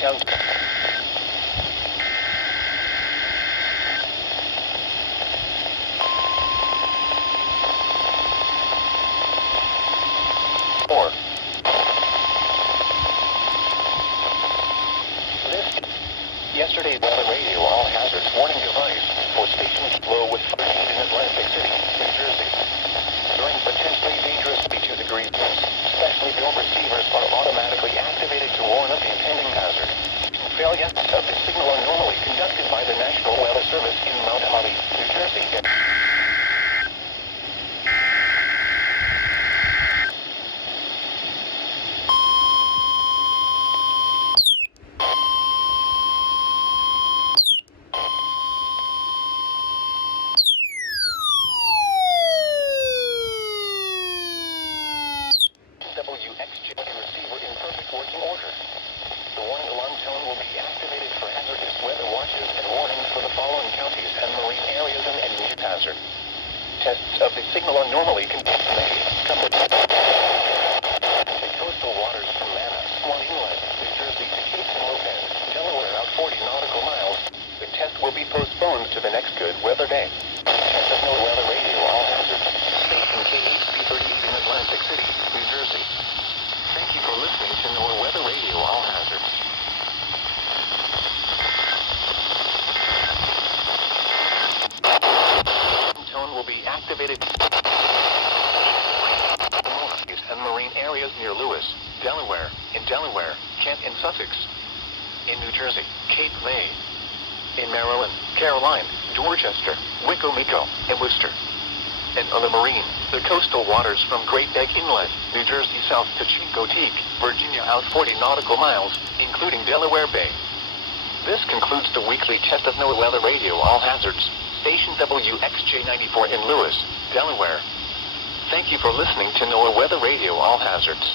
Georgetown. Yesterday's weather radio all hazards warning device for stations low with 13 in Atlantic City, New Jersey. During potentially dangerous 32 degrees, specially built receivers are automatically activated to warn of the impending hazard. Failure of the signal are normally conducted by the National Weather Service in Mount Holly, New Jersey. WXJ receiver in perfect working order. The warning alarm tone will be activated for hazardous weather watches and warnings for the following counties and marine areas and near hazard. Tests of the signal are normally conducted to coastal waters from Manna, Swan Inlet, New Jersey to Cape San Lopez, Delaware out 40 nautical miles. The test will be postponed to the next good weather day. Test of NOAA weather radio all hazards. Station KHB38 in Atlantic City, New Jersey. Thank you for listening to NOAA Weather Radio All Hazards. Tone will be activated and marine areas near Lewis, Delaware, in Delaware, Kent and Sussex. In New Jersey, Cape May. In Maryland, Caroline, Dorchester, Wicomico, and Worcester. And on the marine, the coastal waters from Great Neck Inlet, New Jersey south to Chincoteague, Virginia out 40 nautical miles, including Delaware Bay. This concludes the weekly test of NOAA Weather Radio All Hazards, station WXJ94 in Lewis, Delaware. Thank you for listening to NOAA Weather Radio All Hazards.